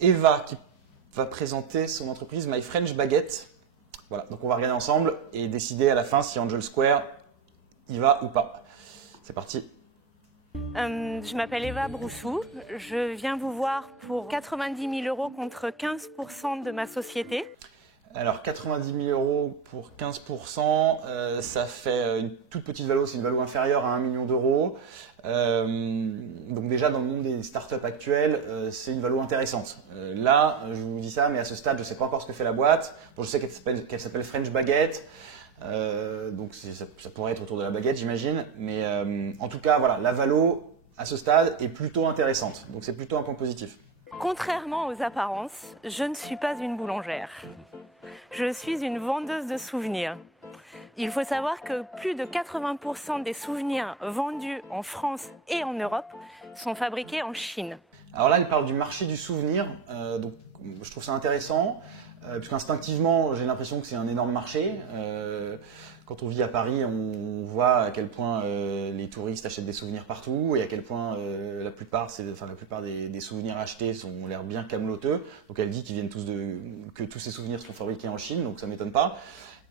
Eva qui va présenter son entreprise My French Baguette. Voilà, donc on va regarder ensemble et décider à la fin si Angel Square y va ou pas. C'est parti. Je m'appelle Eva Broussou. Je viens vous voir pour 90 000 € contre 15% de ma société. Alors 90 000 € pour 15%, ça fait une toute petite valo, c'est une valo inférieure à 1 million d'euros. Donc déjà dans le monde des startups actuelles, c'est une valo intéressante. Là, je vous dis ça, mais à ce stade, je ne sais pas encore ce que fait la boîte. Bon, je sais qu'elle s'appelle French Baguette, donc ça pourrait être autour de la baguette, j'imagine. Mais en tout cas, voilà, la valo à ce stade est plutôt intéressante. Donc c'est plutôt un point positif. Contrairement aux apparences, je ne suis pas une boulangère. Je suis une vendeuse de souvenirs. Il faut savoir que plus de 80% des souvenirs vendus en France et en Europe sont fabriqués en Chine. Alors là, elle parle du marché du souvenir, donc je trouve ça intéressant, puisqu'instinctivement, j'ai l'impression que c'est un énorme marché. Quand on vit à Paris, on voit à quel point les touristes achètent des souvenirs partout et à quel point la plupart des souvenirs achetés ont l'air bien cameloteux. Donc elle dit que tous ces souvenirs sont fabriqués en Chine, donc ça ne m'étonne pas.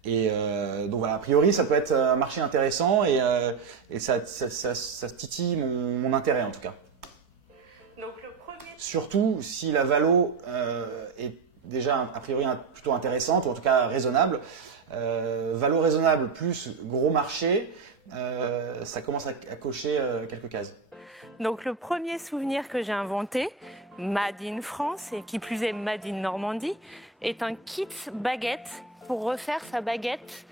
Et donc voilà, a priori, ça peut être un marché intéressant et ça titille mon intérêt en tout cas. Donc, le premier... Surtout si la valo est déjà a priori plutôt intéressante ou en tout cas raisonnable. Valo raisonnable plus gros marché, ça commence à cocher quelques cases. Donc le premier souvenir que j'ai inventé, Made in France et qui plus est Made in Normandie, est un kit baguette pour refaire sa baguette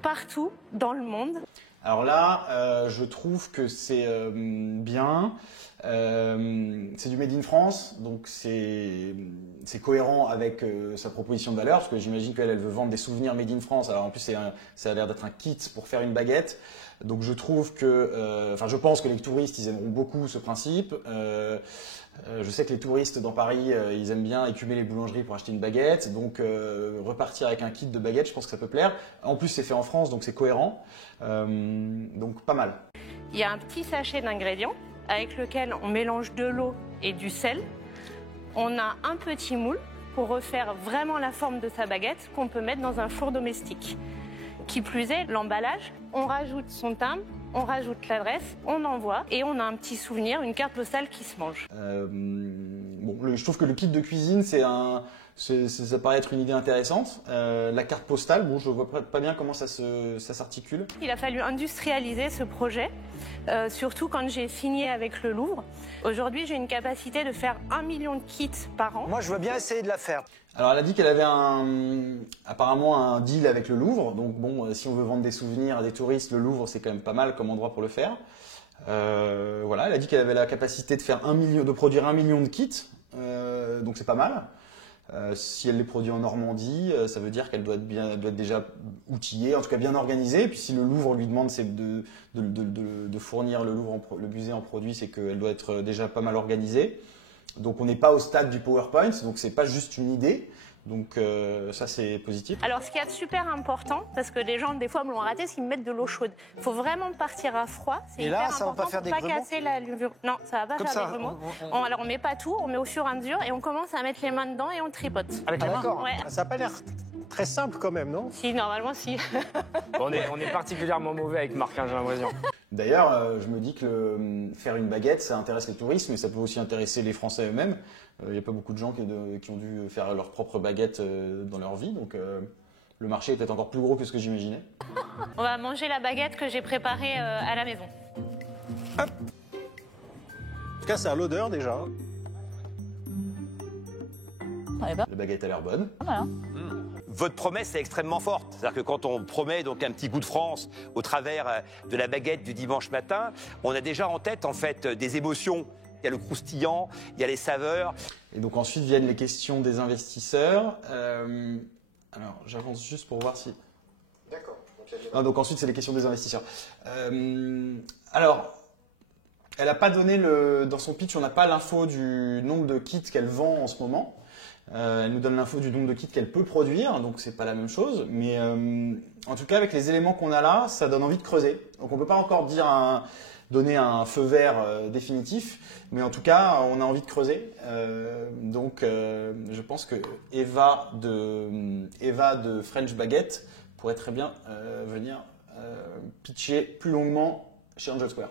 partout dans le monde. Alors là, je trouve que c'est bien. C'est du Made in France, donc c'est cohérent avec sa proposition de valeur, parce que j'imagine qu'elle veut vendre des souvenirs Made in France. Alors en plus, ça a l'air d'être un kit pour faire une baguette. Donc je trouve que, je pense que les touristes, ils aimeront beaucoup ce principe. Je sais que les touristes dans Paris, ils aiment bien écumer les boulangeries pour acheter une baguette. Donc repartir avec un kit de baguette, je pense que ça peut plaire. En plus, c'est fait en France, donc c'est cohérent. Donc pas mal. Il y a un petit sachet d'ingrédients avec lequel on mélange de l'eau et du sel. On a un petit moule pour refaire vraiment la forme de sa baguette qu'on peut mettre dans un four domestique. Qui plus est, l'emballage, on rajoute son timbre, on rajoute l'adresse, on envoie et on a un petit souvenir, une carte postale qui se mange. Je trouve que le kit de cuisine, ça paraît être une idée intéressante. La carte postale, je ne vois pas bien comment ça s'articule. Il a fallu industrialiser ce projet, surtout quand j'ai signé avec le Louvre. Aujourd'hui, j'ai une capacité de faire 1 million de kits par an. Moi, je veux bien essayer de la faire. Alors, elle a dit qu'elle avait apparemment un deal avec le Louvre. Donc, si on veut vendre des souvenirs à des touristes, le Louvre, c'est quand même pas mal comme endroit pour le faire. Voilà, elle a dit qu'elle avait la capacité de produire 1 million de kits. Donc, c'est pas mal. Si elle les produit en Normandie, ça veut dire qu'elle doit être déjà outillée, en tout cas bien organisée. Et puis si le Louvre lui demande de fournir le musée en produits, c'est qu'elle doit être déjà pas mal organisée. Donc on n'est pas au stade du PowerPoint, donc c'est pas juste une idée. Donc ça c'est positif. Alors ce qui est super important, parce que les gens des fois me l'ont raté, c'est qu'ils me mettent de l'eau chaude. Il faut vraiment partir à froid. Et là, ça va pas faire des grumeaux ? Casser la levure. Non, ça va pas faire des grumeaux. Alors on met pas tout, on met au fur et à mesure et on commence à mettre les mains dedans et on tripote. Avec les mains ? D'accord. Ouais. Ça n'a pas l'air très simple quand même, non ? Si, normalement si. On est particulièrement mauvais avec Marc, j'ai l'impression. D'ailleurs, je me dis que faire une baguette, ça intéresse les touristes, mais ça peut aussi intéresser les Français eux-mêmes. Il n'y a pas beaucoup de gens qui ont dû faire leur propre baguette dans leur vie, donc le marché est peut-être encore plus gros que ce que j'imaginais. On va manger la baguette que j'ai préparée à la maison. Hop. En tout cas, ça a l'odeur déjà. La baguette a l'air bonne. Voilà. Votre promesse est extrêmement forte. C'est-à-dire que quand on promet donc un petit bout de France au travers de la baguette du dimanche matin, on a déjà en tête en fait des émotions. Il y a le croustillant, il y a les saveurs. Et donc ensuite viennent les questions des investisseurs. Alors j'avance juste pour voir si... D'accord. Donc ensuite c'est les questions des investisseurs. Alors, elle n'a pas donné dans son pitch, on n'a pas l'info du nombre de kits qu'elle vend en ce moment. Elle nous donne l'info du nombre de kits qu'elle peut produire, donc c'est pas la même chose. Mais en tout cas, avec les éléments qu'on a là, ça donne envie de creuser. Donc on peut pas encore donner un feu vert définitif, mais en tout cas, on a envie de creuser. Donc je pense que Eva de French Baguette pourrait très bien venir pitcher plus longuement chez Angel Square.